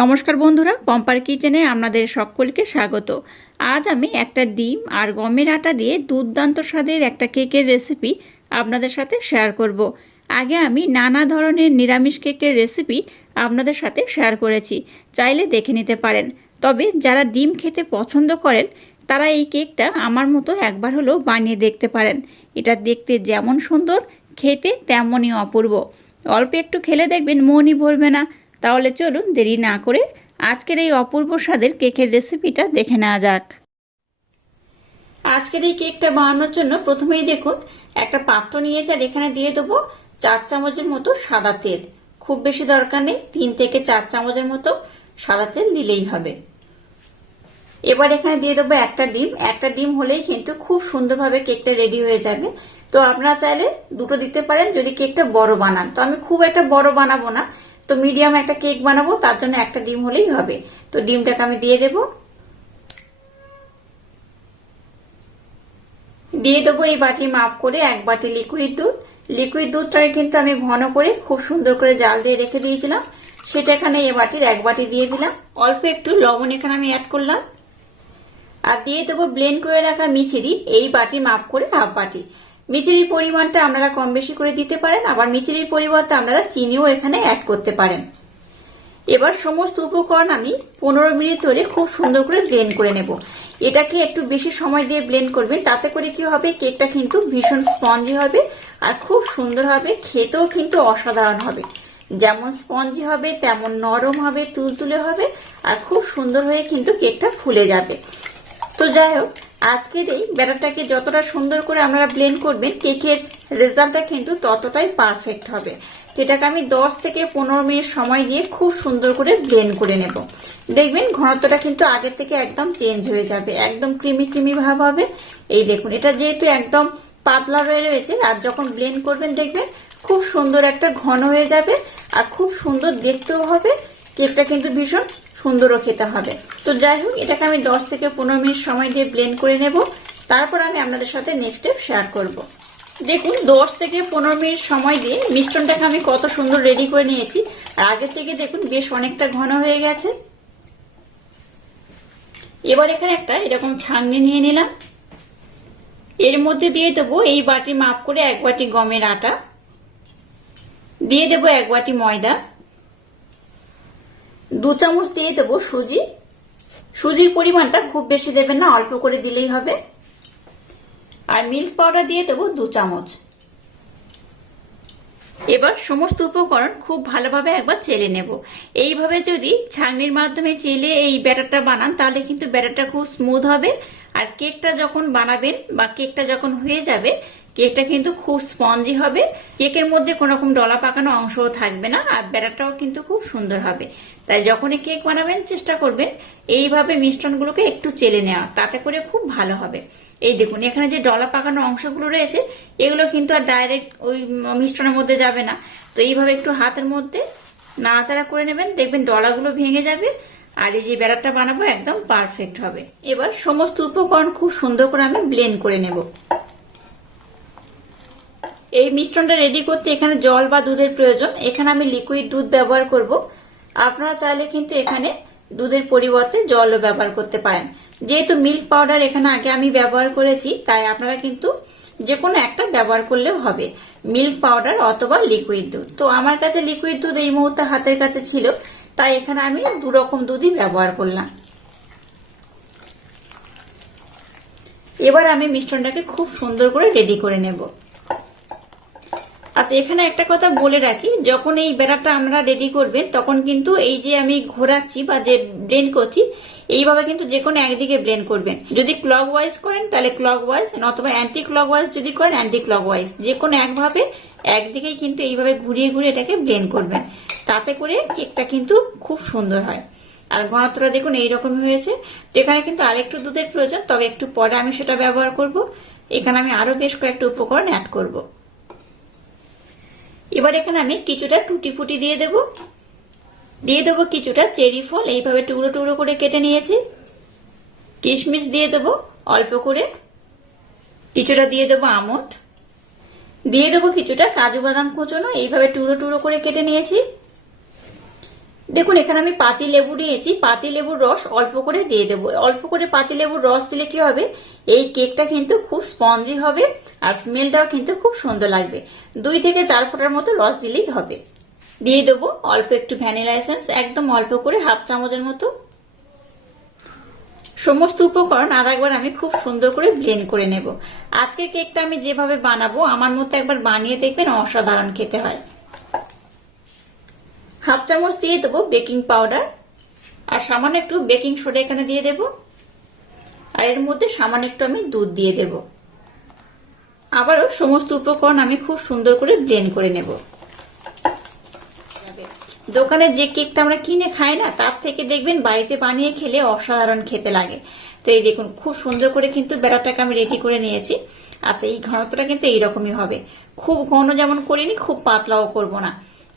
নমস্কার বন্ধুরা, পম্পার কিচেনে আপনাদের সকলকে স্বাগত। আজ আমি একটা ডিম আর গমের আটা দিয়ে দুর্দান্ত স্বাদের একটা কেকের রেসিপি আপনাদের সাথে শেয়ার করব। আগে আমি নানা ধরনের নিরামিষ কেকের রেসিপি আপনাদের সাথে শেয়ার করেছি, চাইলে দেখে নিতে পারেন। তবে যারা ডিম খেতে পছন্দ করেন, তারা এই কেকটা আমার মতো একবার হলেও বানিয়ে দেখতে পারেন। এটা দেখতে যেমন সুন্দর, খেতে তেমনই অপূর্ব। অল্প একটু খেলে দেখবেন মনই ভরবে না। তাহলে চলুন দেরি না করে আজকের এই অপূর্ব স্বাদের কেকের রেসিপিটা দেখে নেওয়া যাক। আজকের এই কেকটা বানানোর জন্য প্রথমেই দেখুন, একটা পাত্র নিয়েছে আর এখানে দিয়ে দেবো চার চামচের মতো সাদা তেল। খুব বেশি দরকার নেই, তিন থেকে চার চামচের মতো সাদা তেল দিলেই হবে। এবার এখানে দিয়ে দেবো একটা ডিম। একটা ডিম হলেই কিন্তু খুব সুন্দরভাবে কেকটা রেডি হয়ে যাবে। তো আপনারা চাইলে দুটো দিতে পারেন যদি কেকটা বড় বানান। তো আমি খুব একটা বড় বানাবো না তো মিডিয়াম একটা কেক বানাবো, তার জন্য একটা ডিম হলেই হবে। তো ডিমটাকে আমি দিয়ে দেব। দিয়ে দেবো এই বাটি মাপ করে এক বাটি লিকুইড দুধ। লিকুইড দুধটাকে কিন্তু আমি ঘন করে খুব সুন্দর করে জাল দিয়ে রেখে দিয়েছিলাম। সেটা এখানে এ বাটির এক বাটি দিয়ে দিলাম। অল্প একটু লবণ এখানে আমি অ্যাড করলাম। আর দিয়ে দেবো ব্লেন্ড করে রাখা মিচিরি এই বাটির মাপ করে হাফ বাটি। মিচিরির পরিমাণটা আপনারা কম বেশি করে দিতে পারেন, আবার মিচিরির পরিবর্তে আপনারা চিনিও এখানে অ্যাড করতে পারেন। এবার সমস্ত উপকরণ আমি পনেরো মিনিট ধরে খুব সুন্দর করে ব্লেন্ড করে নেব। এটাকে একটু বেশি সময় দিয়ে ব্লেন্ড করবেন, তাতে করে কি হবে, কেকটা কিন্তু ভীষণ স্পঞ্জি হবে আর খুব সুন্দর হবে, খেতেও কিন্তু অসাধারণ হবে। যেমন স্পঞ্জি হবে, তেমন নরম হবে, তুলতুলে হবে আর খুব সুন্দর হয়ে কিন্তু কেকটা ফুলে যাবে। তো যাই হোক আজকের এই ব্যাটারটাকে যতটা সুন্দর করে আপনারা ব্লেন্ড করবেন, কেকের রেজাল্টটা কিন্তু ততটাই পারফেক্ট হবে। এটাকে আমি 10 থেকে পনেরো মিনিট সময় দিয়ে খুব সুন্দর করে ব্লেন্ড করে নেব। দেখবেন ঘনত্বটা কিন্তু আগের থেকে একদম চেঞ্জ হয়ে যাবে, একদম ক্রিমি ক্রিমি ভাব হবে। এই দেখুন, এটা যেহেতু একদম পাতলা হয়ে রয়েছে, আর যখন ব্লেন্ড করবেন দেখবেন খুব সুন্দর একটা ঘন হয়ে যাবে, আর খুব সুন্দর দেখতেও হবে। কেকটা কিন্তু ভীষণ সুন্দরও খেতে হবে। তো যাই হোক, এটাকে আমি 10 থেকে পনেরো মিনিট সময় দিয়ে ব্লেন্ড করে নেব। তারপর আমি আপনাদের সাথে নেক্সট স্টেপ শেয়ার করব। দেখুন 10 থেকে পনেরো মিনিট সময় দিয়ে মিশ্রণটাকে আমি কত সুন্দর রেডি করে নিয়েছি। আর আগে থেকে দেখুন, বেশ অনেকটা ঘন হয়ে গেছে। এবার এখানে একটা এরকম ছাঁকনি নিয়ে নিলাম। এর মধ্যে দিয়ে দেবো এই বাটি মাপ করে এক বাটি গমের আটা। দিয়ে দেবো এক বাটি ময়দা। দু চামচ দিয়ে দেবো সুজি। সুজির পরিমাণটা খুব বেশি দেবেন না, অল্প করে দিলেই হবে। আর মিল্ক পাউডার দিয়ে দেবো দু চামচ। এবার সমস্ত উপকরণ খুব ভালোভাবে একবার চেলে নেব। এইভাবে যদি ছাঁকনির মাধ্যমে চেলে এই ব্যাটারটা বানান, তাহলে কিন্তু ব্যাটারটা খুব স্মুথ হবে। আর কেকটা যখন বানাবেন বা কেকটা যখন হয়ে যাবে কেকটা কিন্তু খুব স্পঞ্জি হবে। কেকের মধ্যে কোনো রকম ডলা পাকানো অংশও থাকবে না, আর ব্যাটারটাও কিন্তু খুব সুন্দর হবে। তাই যখনই কেক বানাবেন, চেষ্টা করবেন এইভাবে মিশ্রণগুলোকে একটু চেলে নেওয়া, তাতে করে খুব ভালো হবে। এই দেখুন, এখানে যে ডলা পাকানো অংশগুলো রয়েছে, এগুলো কিন্তু আর ডাইরেক্ট ওই মিশ্রণের মধ্যে যাবে না। তো এইভাবে একটু হাতের মধ্যে নাড়াচাড়া করে নেবেন, দেখবেন ডলাগুলো ভেঙে যাবে, আর এই যে ব্যাটারটা বানাবো, একদম পারফেক্ট হবে। এবার সমস্ত উপকরণ খুব সুন্দর করে আমি ব্লেন্ড করে নেব। এই মিশ্রণটা রেডি করতে এখানে জল বা দুধের প্রয়োজন। এখানে আমি লিকুইড দুধ ব্যবহার করব। আপনারা চাইলে কিন্তু এখানে দুধের পরিবর্তে জলও ব্যবহার করতে পারেন। যেহেতু মিল্ক পাউডার এখানে আগে আমি ব্যবহার করেছি, তাই আপনারা কিন্তু যে কোনো একটা ব্যবহার করলেও হবে। মিল্ক পাউডার অথবা লিকুইড দুধ। তো আমার কাছে লিকুইড দুধ এই মুহূর্তে হাতের কাছে ছিল, তাই এখানে আমি দু রকম দুধই ব্যবহার করলাম। এবার আমি মিশ্রণটাকে খুব সুন্দর করে রেডি করে নেব। আচ্ছা এখানে একটা কথা বলে রাখি, যখন এই বেড়াটা আমরা রেডি করবেন, তখন কিন্তু এই যে আমি ঘোরাচ্ছি বা যে ব্লেন্ড করছি, এইভাবে কিন্তু যে কোনো একদিকে ব্লেন্ড করবেন। যদি ক্লক ওয়াইজ করেন, তাহলে ক্লক ওয়াইজ অথবা অ্যান্টি ক্লক ওয়াইজ যদি করেন অ্যান্টি ক্লক ওয়াইজ যে কোনো একভাবে একদিকেই কিন্তু এইভাবে ঘুরিয়ে ঘুরিয়ে এটাকে ব্লেন্ড করবেন। তাতে করে কেকটা কিন্তু খুব সুন্দর হয়। আর ঘনত্বটা দেখুন এইরকম হয়েছে। তো এখানে কিন্তু আরেকটু দুধের প্রয়োজন, তবে একটু পরে আমি সেটা ব্যবহার করব। এখানে আমি আরও বেশ কয়েকটা উপকরণ অ্যাড করব। এবার এখানে আমি কিছুটা টুটি ফুটি দিয়ে দেব। দিয়ে দেবো কিছুটা চেরি ফল, এইভাবে টুকরো টুকরো করে কেটে নিয়েছি। কিশমিশ দিয়ে দেবো অল্প করে। কিছুটা দিয়ে দেবো আমন্ড। দিয়ে দেবো কিছুটা কাজু বাদাম কুচোনো, এইভাবে টুকরো টুকরো করে কেটে নিয়েছি। দেখুন, এখানে আমি পাতি লেবু নিয়েছি পাতি লেবুর রস অল্প করে দিয়ে দেবো। অল্প করে পাতি লেবুর রস দিলে কি হবে? এই কেকটা কিন্তু খুব স্পঞ্জি হবে আর স্মেলটাও কিন্তু খুব সুন্দর লাগবে। দুই থেকে চার ফোঁটার মতো রস দিলেই হবে। দিয়ে দেবো অল্প একটু ভ্যানিলা এসেন্স, একদম অল্প করে হাফ চামচের মতো। সমস্ত উপকরণ আর একবার আমি খুব সুন্দর করে ব্লেন্ড করে নেব। আজকের কেকটা আমি যেভাবে বানাবো, আমার মতো একবার বানিয়ে দেখবেন অসাধারণ খেতে হয়। হাফ চামচ দিয়ে দেবো বেকিং পাউডার। আর সামান্য একটু বেকিং সোডা এখানে দিয়ে দেব। আর এর মধ্যে সামান্য একটু আমি দুধ দিয়ে দেব। আবারও সমস্ত উপকরণ আমি খুব সুন্দর করে ব্লেন্ড করে নেব। দোকানে যে কেকটা আমরা কিনে খাই না, তার থেকে দেখবেন বাড়িতে বানিয়ে খেলে অসাধারণ খেতে লাগে। তো এই দেখুন, খুব সুন্দর করে কিন্তু বেড়াটাকে আমি রেডি করে নিয়েছি। আচ্ছা এই ঘনত্বটা কিন্তু এইরকমই হবে। খুব ঘন যেমন করিনি, খুব পাতলাও করব না।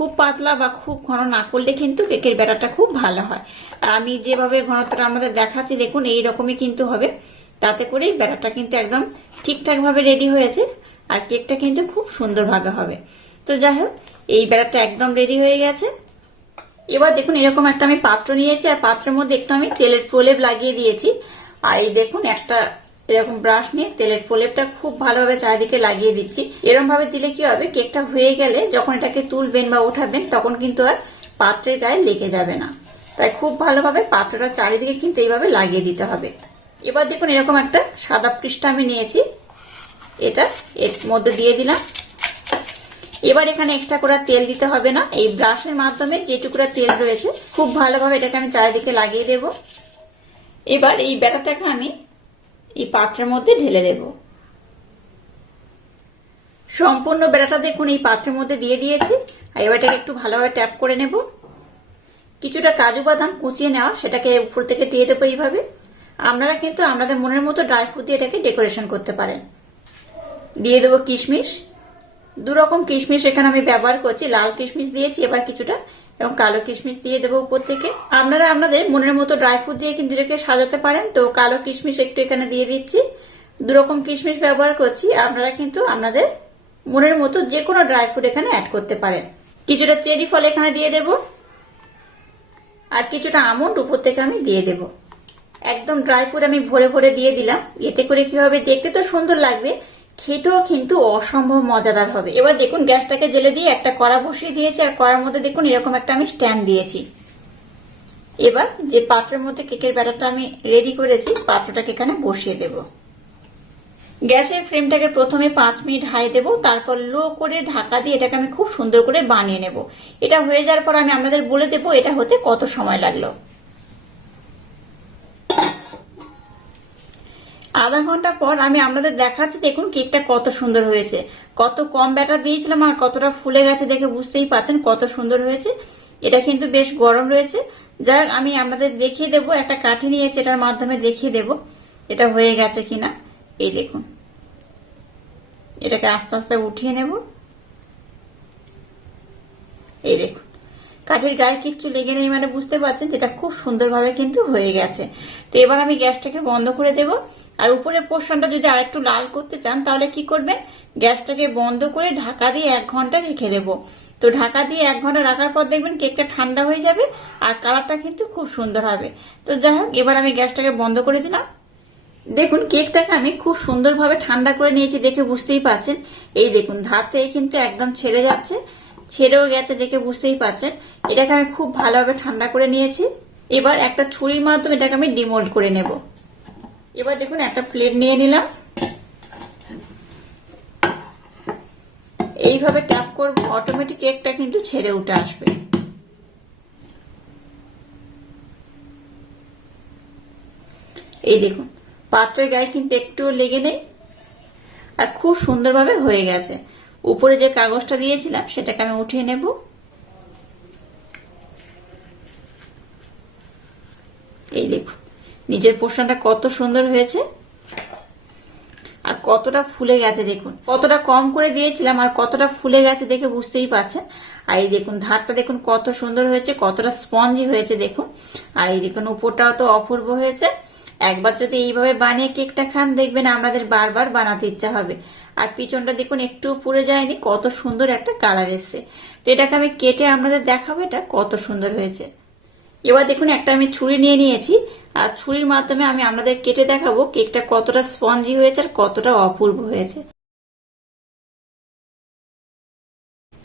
খুব পাতলা বা খুব ঘন না করলে কিন্তু কেকের ব্যাটারটা খুব ভালো হয়। আর আমি যেভাবে ঘনত্বটা আমাদের দেখাচ্ছি, দেখুন এই রকমই কিন্তু হবে। তাতে করে ব্যাটারটা কিন্তু একদম ঠিকঠাক ভাবে রেডি হয়েছে আর কেকটা কিন্তু খুব সুন্দরভাবে হবে। তো যাই হোক, এই ব্যাটারটা একদম রেডি হয়ে গেছে। এবার দেখুন, এরকম একটা আমি পাত্র নিয়েছি। আর পাত্রের মধ্যে একটু আমি তেলের প্রলেপ লাগিয়ে দিয়েছি। আর এই দেখুন, একটা এরকম ব্রাশ নিয়ে তেলের প্রলেপটা খুব ভালোভাবে চারিদিকে লাগিয়ে দিচ্ছি। এরকম ভাবে দিলে কি হবে, কেকটা হয়ে গেলে যখন এটাকে তুলবেন বা ওঠাবেন, তখন কিন্তু আর পাত্রের গায়ে লেগে যাবে না। তাই খুব ভালোভাবে পাত্রটা চারিদিকে কিন্তু এইভাবে লাগিয়ে দিতে হবে। এবার দেখুন এরকম একটা সাদা পৃষ্ঠা আমি নিয়েছি। এটা এর মধ্যে দিয়ে দিলাম। এবার এখানে এক্সট্রা করে তেল দিতে হবে না। এই ব্রাশের মাধ্যমে যেটুকুরা তেল রয়েছে, খুব ভালোভাবে এটাকে আমি চারিদিকে লাগিয়ে দেব। এবার এই ব্যাটারটাকে আমি পাত্রের মধ্যে ঢেলে দেব। সম্পূর্ণ বেড়াটা দেখুন, এই পাত্রের মধ্যে দিয়ে দিয়েছি। আর এবার এটাকে একটু ভালোভাবে ট্যাপ করে নেব। কিছুটা কাজু বাদাম কুচিয়ে নেওয়া, সেটাকে উপর থেকে দিয়ে দেবো এইভাবে। আপনারা কিন্তু আপনাদের মনের মতো ড্রাই ফ্রুট দিয়ে এটাকে ডেকোরেশন করতে পারেন। দিয়ে দেবো কিশমিশ। দু রকম কিশমিশ এখানে আমি ব্যবহার করছি, লাল কিশমিশ দিয়েছি, এবার কিছুটা এবং কালো কিশমিশ দিয়ে দেবো উপর থেকে। আপনারা আপনাদের মনের মতো ড্রাই ফ্রুট দিয়ে কিন্তু এটাকে সাজাতে পারেন। তো কালো কিশমিশ একটু এখানে দিয়ে দিচ্ছি। দু রকম কিশমিশ ব্যবহার করছি। আপনারা কিন্তু আপনাদের মনের মতো যে কোনো ড্রাই ফ্রুট এখানে অ্যাড করতে পারেন। কিছুটা চেরি ফল এখানে দিয়ে দেব। আর কিছুটা আমন্ড উপর থেকে আমি দিয়ে দেব। একদম ড্রাই ফ্রুট আমি ভরে ভরে দিয়ে দিলাম। এতে করে কি হবে? দেখতে তো সুন্দর লাগবে। খেতেও কিন্তু অসম্ভব মজাদার হবে। এবার দেখুন, গ্যাসটাকে জেলে দিয়ে একটা কড়া বসিয়ে দিয়েছি, আর কড়ার মধ্যে দেখুন, এরকম একটা আমি স্ট্যান্ড দিয়েছি। এবার যে পাত্রের মধ্যে কেকের ব্যাটারটা আমি রেডি করেছি, পাত্রটাকে এখানে বসিয়ে দেব। গ্যাসের ফ্লেমটাকে প্রথমে পাঁচ মিনিট হাই দেব, তারপর লো করে ঢাকা দিয়ে এটাকে আমি খুব সুন্দর করে বানিয়ে নেব। এটা হয়ে যাওয়ার পর আমি আপনাদের বলে দেবো, এটা হতে কত সময় লাগল। আধা ঘণ্টা পর আমি আপনাদের দেখাচ্ছি, দেখুন কেকটা কত সুন্দর হয়েছে। কত কম ব্যাটার দিয়েছিলাম আর কতটা ফুলে গেছে দেখে বুঝতেই পাচ্ছেন কত সুন্দর হয়েছে। এটা কিন্তু বেশ গরম রয়েছে। যাই আমি আপনাদের দেখিয়ে দেব, একটা কাঠি নিয়েছি, এটার মাধ্যমে দেখিয়ে দেব এটা হয়ে গেছে কিনা। এই দেখুন। এটাকে আস্তে আস্তে উঠিয়ে নেব। এই দেখুন। কাঠের গায়ে কিচ্ছু লেগে নেই মানে বুঝতে পারছেন যেটা খুব সুন্দরভাবে কিন্তু হয়ে গেছে। তো এবার আমি গ্যাসটাকে বন্ধ করে দেব। আর উপরের পোর্শনটা যদি আরেকটু লাল করতে চান, তাহলে কি করবেন? গ্যাসটাকে বন্ধ করে ঢাকা দিয়ে এক ঘণ্টা রেখে দেব। তো ঢাকা দিয়ে এক ঘণ্টা রাখার পর দেখবেন কেকটা ঠান্ডা হয়ে যাবে আর কালারটা কিন্তু খুব সুন্দর হবে। তো যাই হোক, এবার আমি গ্যাসটাকে বন্ধ করে দিলাম। দেখুন, কেকটাকে আমি খুব সুন্দরভাবে ঠান্ডা করে নিয়েছি দেখে বুঝতেই পারছেন এই দেখুন ধার থেকে কিন্তু একদম ছেড়ে যাচ্ছে, ছেড়েও গেছে দেখে বুঝতেই পারছেন এটাকে আমি খুব ভালোভাবে ঠান্ডা করে নিয়েছি। এবার একটা ছুরির মাধ্যমে এটাকে আমি ডিমোল্ড করে নেব। এবার দেখুন একটা প্লেট নিয়ে নিলাম। এইভাবে ট্যাপ করব অটোমেটিক কেকটা কিন্তু ছেড়ে উঠে আসবে। এই দেখুন, পাত্রের গায়ে কিন্তু একটুও লেগে নেই। আর খুব সুন্দরভাবে হয়ে গেছে। উপরে যে কাগজটা দিয়েছিলাম, সেটাকে আমি উঠিয়ে নেব। এই দেখুন নিজের পোষণটা কত সুন্দর হয়েছে আর কতটা ফুলে গেছে দেখুন। কতটা কম করে দিয়েছিলাম আর কতটা ফুলে গেছে দেখে বুঝতেই পারছেন। আর এই দেখুন, ধারটা দেখুন কত সুন্দর হয়েছে, কতটা স্পঞ্জি হয়েছে দেখুন। আর এই দেখুন, উপরটাও তো অপূর্ব হয়েছে। একবার যদি এইভাবে বানিয়ে কেকটা খান, দেখবেন আমাদের বারবার বানাতে ইচ্ছা হবে। আর পিছনটা দেখুন, একটু পুড়ে যায়নি, কত সুন্দর একটা কালার এসছে। তো এটাকে আমি কেটে আপনাদের দেখাবো, এটা কত সুন্দর হয়েছে। এবার দেখুন, একটা আমি ছুরি নিয়ে নিয়েছি। আর ছুরির মাধ্যমে আমি আপনাদের কেটে দেখাবো কেকটা কতটা স্পঞ্জি হয়েছে আর কতটা অপূর্ব হয়েছে।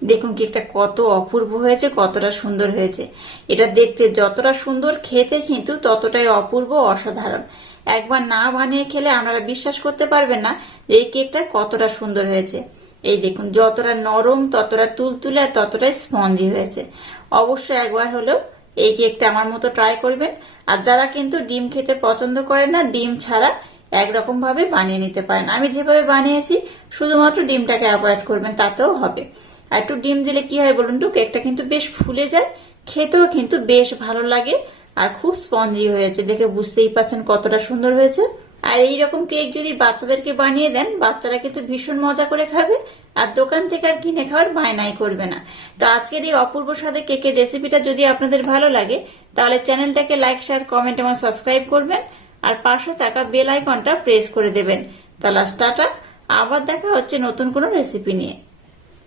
দেখুন, কেকটা কত অপূর্ব হয়েছে, কতটা সুন্দর হয়েছে। এটা দেখতে যতটা সুন্দর, খেতে কিন্তু ততটাই অপূর্ব, অসাধারণ। একবার না বানিয়ে খেলে আপনারা বিশ্বাস করতে পারবেন না যে এই কেকটা কতটা সুন্দর হয়েছে। এই দেখুন, যতটা নরম, ততটা তুলতুলে আর ততটাই স্পঞ্জি হয়েছে। অবশ্যই একবার হলেও এই কেকটা আমার মতো ট্রাই করবেন আর যারা কিন্তু ডিম খেতে পছন্দ করেন না, ডিম ছাড়া একরকম ভাবে বানিয়ে নিতে পারেন। আমি যেভাবে বানিয়েছি, শুধুমাত্র ডিমটাকে অ্যাভয়েড করবেন, তাতেও হবে। আর একটু ডিম দিলে কি হয় বলুন তো, কেকটা কিন্তু বেশ ফুলে যায়, খেতেও কিন্তু বেশ ভালো লাগে, আর খুব স্পঞ্জি হয়েছে, দেখে বুঝতেই পারছেন কতটা সুন্দর হয়েছে। আর এই রকম কেক যদি বাচ্চাদেরকে বানিয়ে দেন, বাচ্চারা কিন্তু ভীষণ মজা করে খাবে। আর দোকান থেকে আর কিনে খাওয়ার বায়নাই করবে না। তো আজকের এই অপূর্ব স্বাদে কেকের রেসিপিটা যদি আপনাদের ভালো লাগে, তাহলে চ্যানেলটাকে লাইক, শেয়ার, কমেন্ট এবং সাবস্ক্রাইব করবেন। আর পাশে থাকা বেল আইকনটা প্রেস করে দেবেন। তাহলে টাটা, আবার দেখা হচ্ছে নতুন কোনো রেসিপি নিয়ে।